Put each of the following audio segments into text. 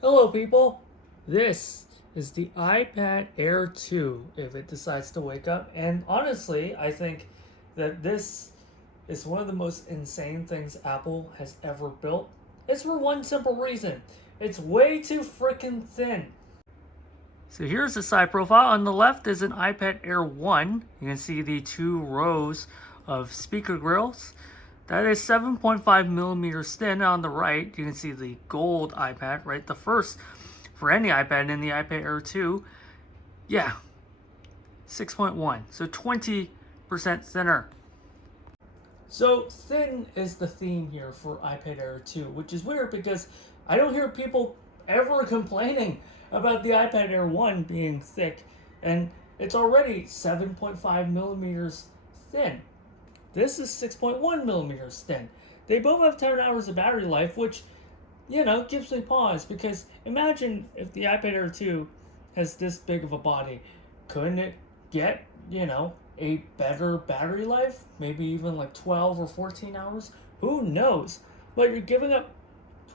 Hello, people. This is the iPad Air 2 if it decides to wake up. And honestly, I think that this is one of the most insane things Apple has ever built. It's for one simple reason it's way too freaking thin. So here's the side profile. On the left is an iPad Air 1. You can see the two rows of speaker grills. That is 7.5 millimeters thin. On the right, you can see the gold iPad, right? The first for any iPad in the iPad Air 2. Yeah, 6.1. So 20% thinner. So thin is the theme here for iPad Air 2, which is weird because I don't hear people ever complaining about the iPad Air 1 being thick, and it's already 7.5 millimeters thin. This is 6.1 millimeters thin. They both have 10 hours of battery life, which, gives me pause because imagine if the iPad Air 2 has this big of a body. Couldn't it get, a better battery life? Maybe even like 12 or 14 hours? Who knows? But you're giving up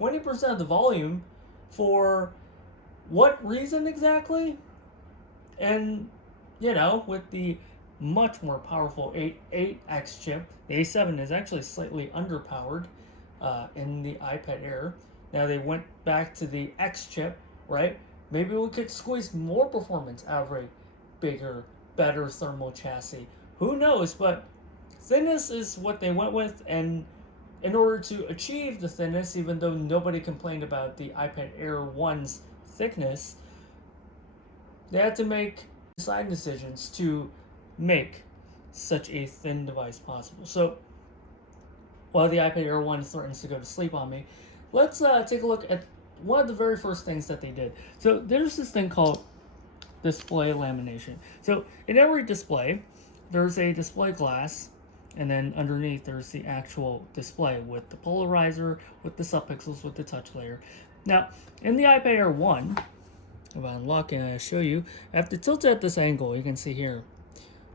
20% of the volume for what reason exactly? And, with the much more powerful 8X chip, the A7 is actually slightly underpowered in the iPad Air. Now they went back to the X chip, right? Maybe we could squeeze more performance out of a bigger, better thermal chassis. Who knows? But thinness is what they went with, and in order to achieve the thinness, even though nobody complained about the iPad Air 1's thickness, they had to make design decisions to make such a thin device possible. So while the iPad Air 1 threatens to go to sleep on me, let's take a look at one of the very first things that they did. So there's this thing called display lamination. So in every display, there's a display glass, and then underneath there's the actual display with the polarizer, with the subpixels, with the touch layer. Now, in the iPad Air 1, if I unlock it and I show you, I have to tilt it at this angle, you can see here.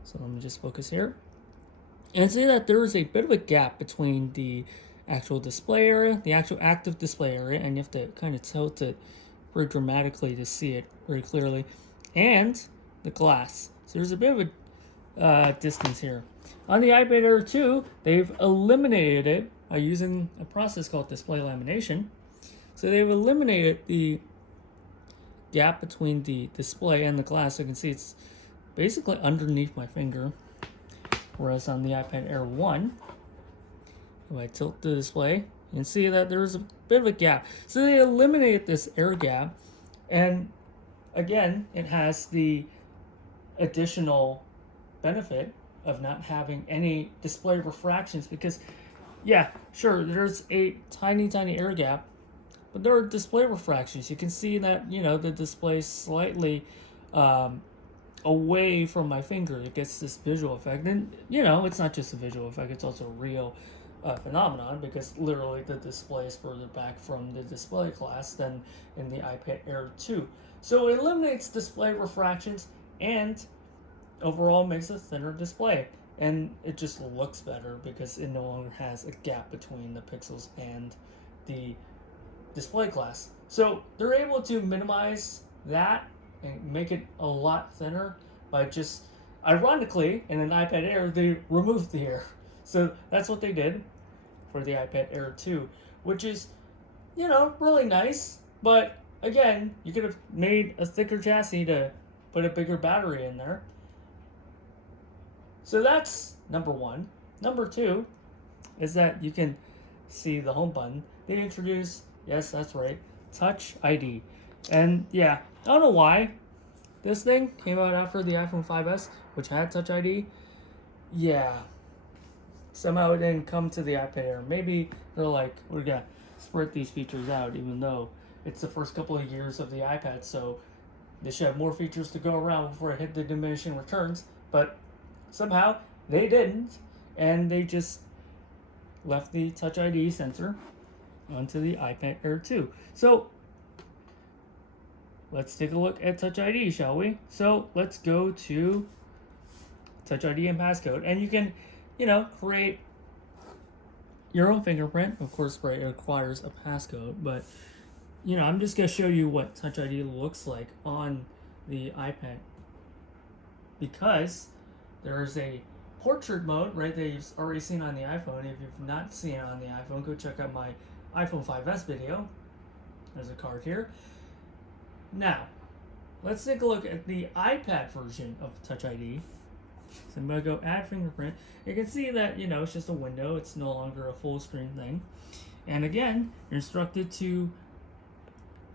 So let me just focus here. And see that there is a bit of a gap between the actual display area, the actual active display area, and you have to kind of tilt it very dramatically to see it very clearly, and the glass. So there's a bit of a distance here. On the iPad Air 2, they've eliminated it by using a process called display lamination. So they've eliminated the gap between the display and the glass. So you can see it's basically underneath my finger. Whereas on the iPad Air 1, if I tilt the display, you can see that there's a bit of a gap. So they eliminated this air gap, and again, it has the additional benefit of not having any display refractions because, yeah, sure, there's a tiny air gap, but there are display refractions. You can see that, the display slightly away from my finger. It gets this visual effect. And, it's not just a visual effect, it's also a real phenomenon because literally the display is further back from the display glass than in the iPad Air 2. So it eliminates display refractions and overall makes a thinner display. And it just looks better because it no longer has a gap between the pixels and the display glass. So they're able to minimize that and make it a lot thinner by just, ironically, in an iPad Air, they removed the air. So that's what they did for the iPad Air 2, which is, really nice. But again, you could have made a thicker chassis to put a bigger battery in there. So that's number one. Number two is that you can see the home button. They introduced, yes, that's right, Touch ID. And yeah, I don't know why this thing came out after the iPhone 5S, which had Touch ID. Yeah, somehow it didn't come to the iPad Air. Maybe they're like, we're gonna spread these features out, even though it's the first couple of years of the iPad, so they should have more features to go around before it hit the diminishing returns. But somehow they didn't, and they just left the Touch ID sensor onto the iPad Air 2. So let's take a look at Touch ID, shall we? So let's go to Touch ID and passcode, and you can, create your own fingerprint. Of course, right, it requires a passcode, but I'm just going to show you what Touch ID looks like on the iPad, because there's a portrait mode, right, that you've already seen on the iPhone. If you've not seen it on the iPhone, go check out my iPhone 5S video. There's a card here. Now, let's take a look at the iPad version of Touch ID. So I'm going to go add fingerprint. You can see that, it's just a window. It's no longer a full screen thing. And again, you're instructed to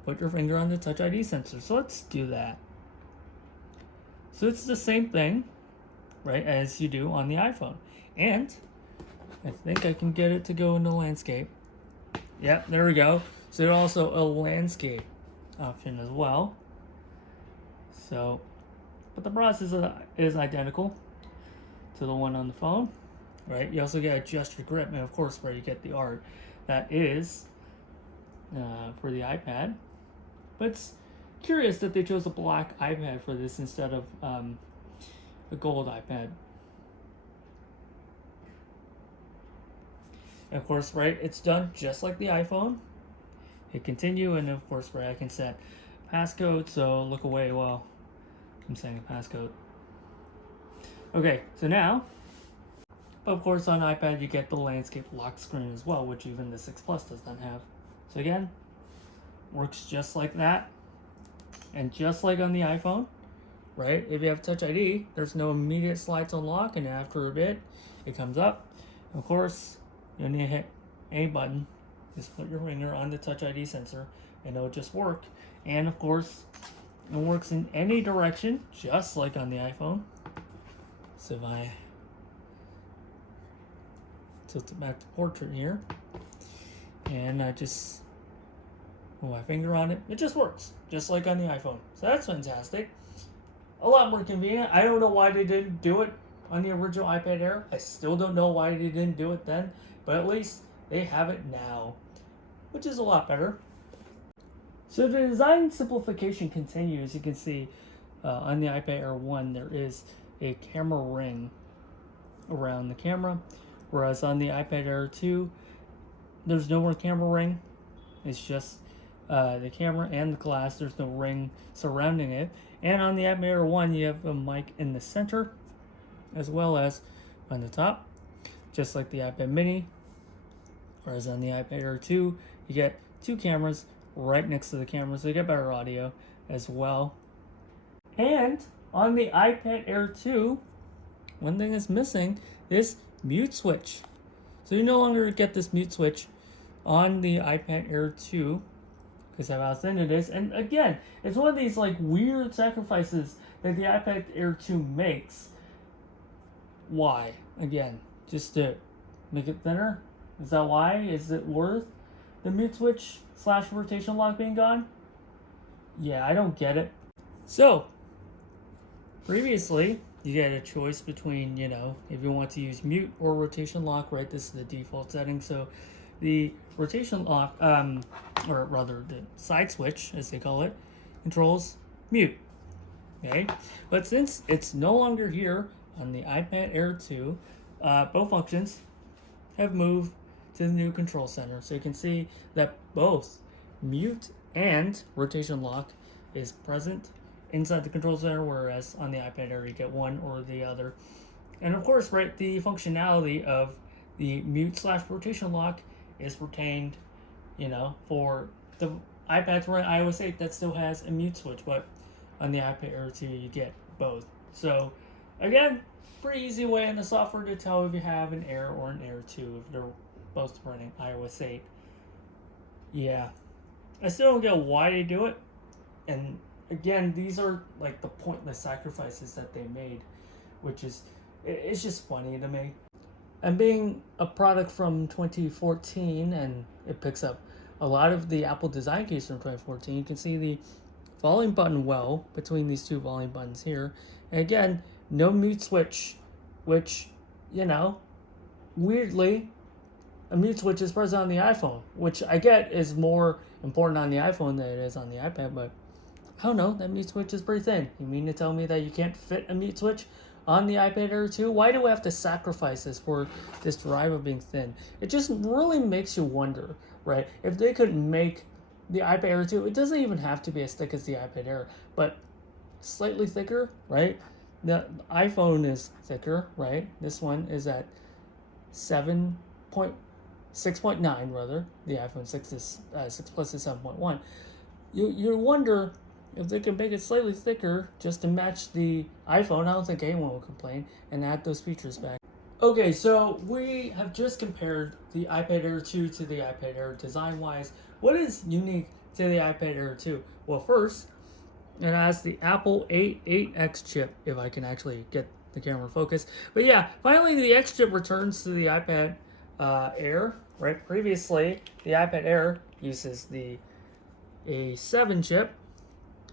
put your finger on the Touch ID sensor. So let's do that. So it's the same thing, right, as you do on the iPhone. And I think I can get it to go into landscape. Yep, there we go. So there's also a landscape option as well. So, but the process is identical to the one on the phone, right? You also get adjust your grip, and of course where you get the art. That is for the iPad. But it's curious that they chose a black iPad for this instead of a gold iPad. And of course, right, it's done just like the iPhone. Hit continue, and of course, right, I can set passcode, so look away while I'm saying a passcode. Okay, so now, of course, on iPad you get the landscape lock screen as well, which even the 6 Plus does not have. So again, works just like that, and just like on the iPhone, right? If you have Touch ID, there's no immediate slide to unlock, and after a bit, it comes up. Of course, you need to hit a button. Just put your finger on the Touch ID sensor, and it'll just work. And of course, it works in any direction, just like on the iPhone. So if I tilt it back to portrait here, and I just put my finger on it, it just works, just like on the iPhone. So that's fantastic. A lot more convenient. I don't know why they didn't do it on the original iPad Air. I still don't know why they didn't do it then, but at least they have it now, which is a lot better. So the design simplification continues. You can see on the iPad Air 1 there is a camera ring around the camera, whereas on the iPad Air 2 there's no more camera ring. It's just the camera and the glass. There's no ring surrounding it. And on the iPad Air 1 you have a mic in the center as well as on the top, just like the iPad mini. Whereas on the iPad Air 2 you get 2 cameras right next to the camera, so you get better audio as well. And on the iPad Air 2, one thing is missing, this mute switch. So you no longer get this mute switch on the iPad Air 2 because of how thin it is. And again, it's one of these like weird sacrifices that the iPad Air 2 makes. Why? Again, just to make it thinner? Is that why? Is it worth the mute switch / rotation lock being gone? Yeah, I don't get it. So, previously, you get a choice between, if you want to use mute or rotation lock, right? This is the default setting. So, the rotation lock, or rather the side switch, as they call it, controls mute. Okay? But since it's no longer here on the iPad Air 2, both functions have moved to the new control center. So you can see that both mute and rotation lock is present inside the control center, whereas on the iPad Air you get one or the other. And of course, right, the functionality of the mute / rotation lock is retained, for the iPads running iOS 8 that still has a mute switch, but on the iPad Air 2 you get both. So again, pretty easy way in the software to tell if you have an Air or an Air 2 if they're both running iOS 8. Yeah, I still don't get why they do it. And again, these are like the pointless sacrifices that they made, which is, it's just funny to me. And being a product from 2014, and it picks up a lot of the Apple design keys from 2014, you can see the volume button well between these two volume buttons here. And again, no mute switch, which, weirdly, a mute switch is present on the iPhone, which I get is more important on the iPhone than it is on the iPad, but I don't know, that mute switch is pretty thin. You mean to tell me that you can't fit a mute switch on the iPad Air 2? Why do we have to sacrifice this for this drive of being thin? It just really makes you wonder, right? If they could make the iPad Air 2, it doesn't even have to be as thick as the iPad Air, but slightly thicker, right? The iPhone is thicker, right? This one is at 6.9 rather. The iPhone 6 is 6 Plus is 7.1. You wonder if they can make it slightly thicker just to match the iPhone. I don't think anyone will complain, and add those features back. Okay, so we have just compared the iPad Air 2 to the iPad Air design-wise. What is unique to the iPad Air 2? Well, first, it has the Apple 8X chip, if I can actually get the camera focused. But yeah, finally the X chip returns to the iPad Air, right? Previously, the iPad Air uses the A7 chip,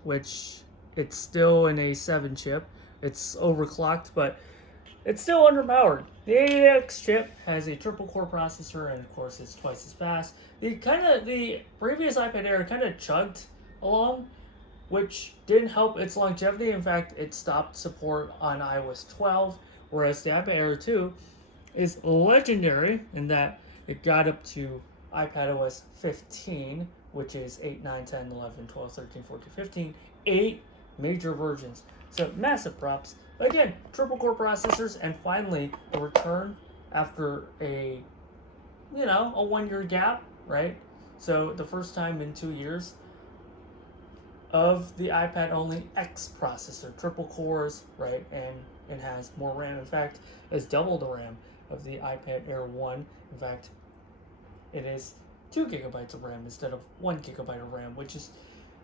which it's still an A7 chip. It's overclocked, but it's still underpowered. The 8X chip has a triple core processor, and of course it's twice as fast. The previous iPad Air kind of chugged along, which didn't help its longevity. In fact, it stopped support on iOS 12, whereas the iPad Air 2 is legendary in that it got up to iPadOS 15, which is 8, 9, 10, 11, 12, 13, 14, 15, 8 major versions. So massive props. Again, triple core processors, and finally a return after a 1-year gap, right? So the first time in 2 years of the iPad only X processor, triple cores, right? And it has more RAM. In fact, it's double the RAM of the iPad Air 1. In fact, it is 2 gigabytes of RAM instead of 1 gigabyte of RAM, which is,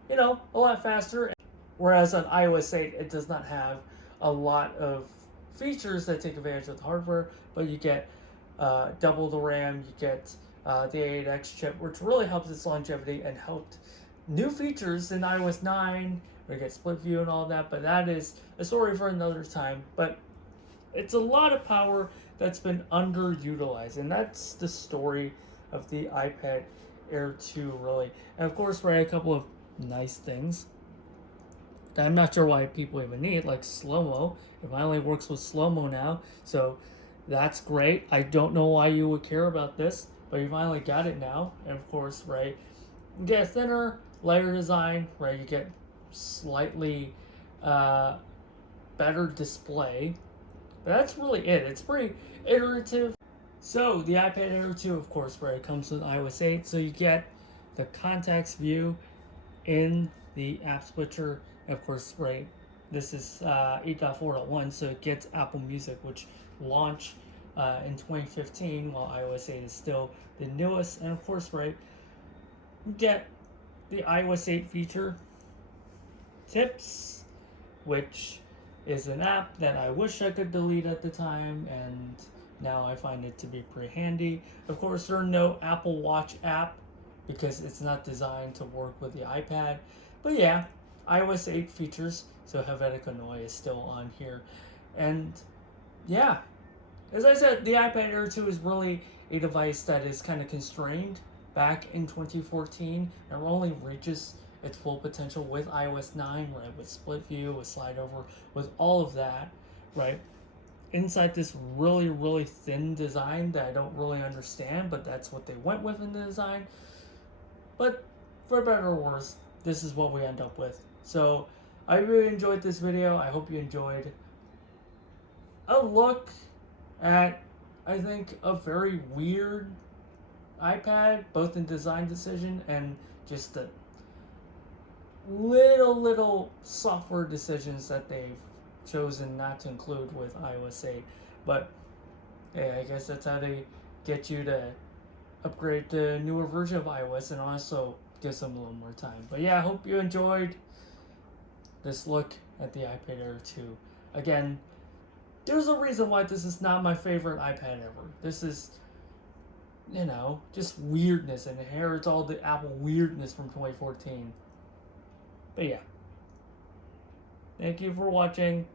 a lot faster. Whereas on iOS 8, it does not have a lot of features that take advantage of the hardware, but you get double the RAM, you get the 8X chip, which really helps its longevity and helped new features in iOS 9, where you get split view and all that, but that is a story for another time. But it's a lot of power that's been underutilized, and that's the story of the iPad Air 2, really. And of course, a couple of nice things that I'm not sure why people even need, like slow-mo. It finally works with slow-mo now, so that's great. I don't know why you would care about this, but you finally got it now. And of course, you get a thinner, lighter design, right? You get slightly better display. But that's really it. It's pretty iterative. So the iPad Air 2, of course, it comes with iOS 8, so you get the context view in the app switcher. Of course, this is 8.4.1, so it gets Apple Music, which launched in 2015, while iOS 8 is still the newest. And of course, you get the iOS 8 feature, Tips, which is an app that I wish I could delete at the time, and now I find it to be pretty handy. Of course, there's no Apple Watch app because it's not designed to work with the iPad. But yeah, iOS 8 features, so Helvetica Noi is still on here. And yeah, as I said, the iPad Air 2 is really a device that is kind of constrained back in 2014 and only reaches its full potential with iOS 9, with split view, with slide over, with all of that, inside this really, really thin design that I don't really understand, but that's what they went with in the design. But for better or worse, this is what we end up with. So I really enjoyed this video. I hope you enjoyed a look at, I think, a very weird iPad, both in design decision and just the little software decisions that they've chosen not to include with iOS 8. But hey, I guess that's how they get you to upgrade to a newer version of iOS, and also gives them a little more time. But yeah, I hope you enjoyed this look at the iPad Air 2. Again, there's a reason why this is not my favorite iPad ever. This is, just weirdness, and inherits all the Apple weirdness from 2014. But yeah. Thank you for watching.